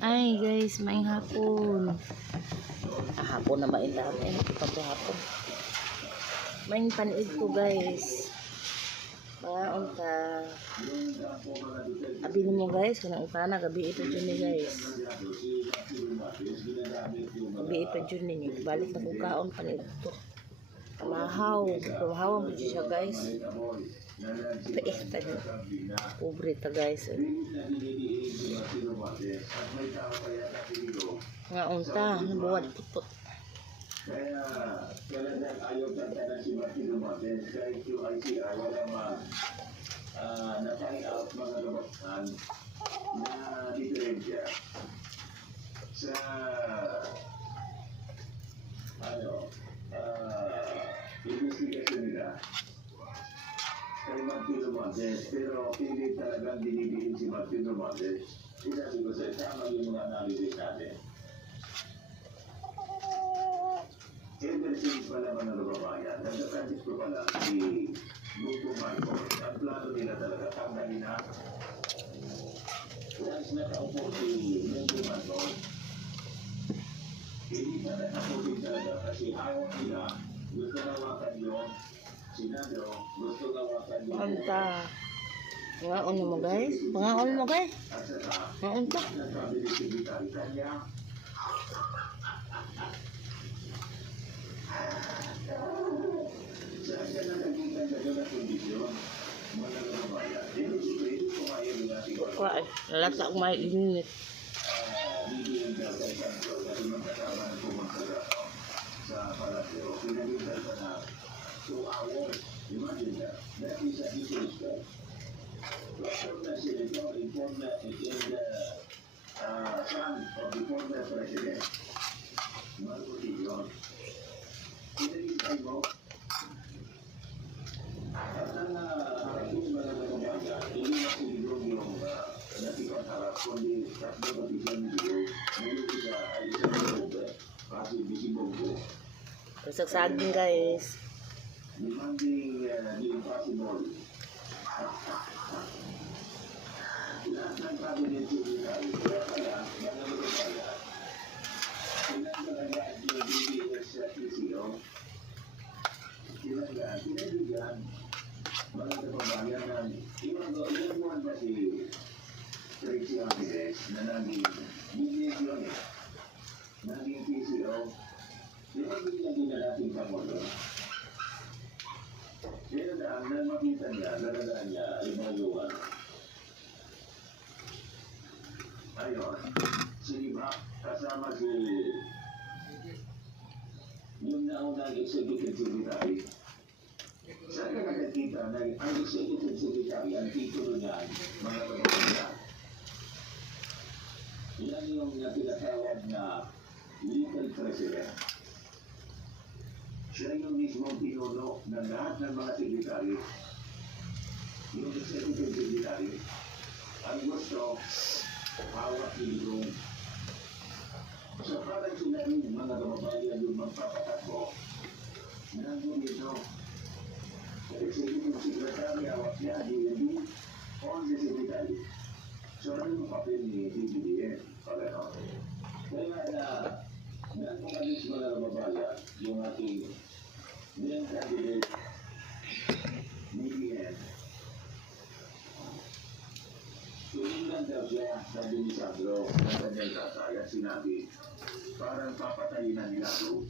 Ay guys, maing hapon. Hapon na maing lahat. Ay, hapon. Maing panood ko guys. Mga unta. Abi mo guys, kanang utana gabi ito dyan ni guys. Gabi ito dyan ni. Balik na kung kaon panood ko. Pamahaw. Pamahawan mo siya guys. Paikta niyo. Pobre ta guys. Mga unta, nabuwad putput. Kaya talagang ayaw tantanan si Martin Dumaten kahit yung ICI walang na-find out mga gabatan na diferensya sa investigasyon nila kay Martin Dumaten, pero pilit talagang dinidiin si Martin Dumaten. Sinabi ko sa tama yung mga analysis natin. Ever since pa naman na lumabayan, nagkakantis ko pala si Luto Marcos. Ang plano nila talaga, tanggalin na. Once nakaupo si Luto Marcos, hindi na nakaputin talaga kasi ayaw nila, gusto nawakan yun. Sinado, gusto nawakan yun. Anta. Pangaon mo guys? Pangaon mo guys? Pangaon ka? Nasabi ni Secretary kanya, lalata ko may init. Sagsaging guys. Makita niya, naradaan niya, imaluan. Ayun, siniba, kasama si yung naunang executive secretary. Saan ka nakakita na ang executive secretary, ang titulo niya, mga pagkakas. Yan yung pinatawag na legal president. Siya yung mismong pinuno ng lahat ng mga sekretary. Yung executive secretary, ang gusto, hawak yung so parang sinabi ng mga kababayan yung magpapatakbo. Nandun dito, sa executive secretary, hawak niya, DND, on the secretary. So ano yung papel ni DBDN? Pagano. Kaya nandun kami sa mga kababayan, yung ating main candidate, BBM. Tulingan daw siya, sabi ni Sandro, ng kanyang tatay at sinabi, parang papatayin na nila ito.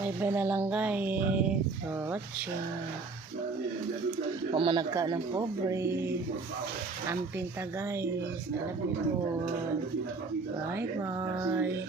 Bye-bye na lang guys. Watching. Pumanagka ng pobre. Ang pinta guys. I love you all. Bye-bye.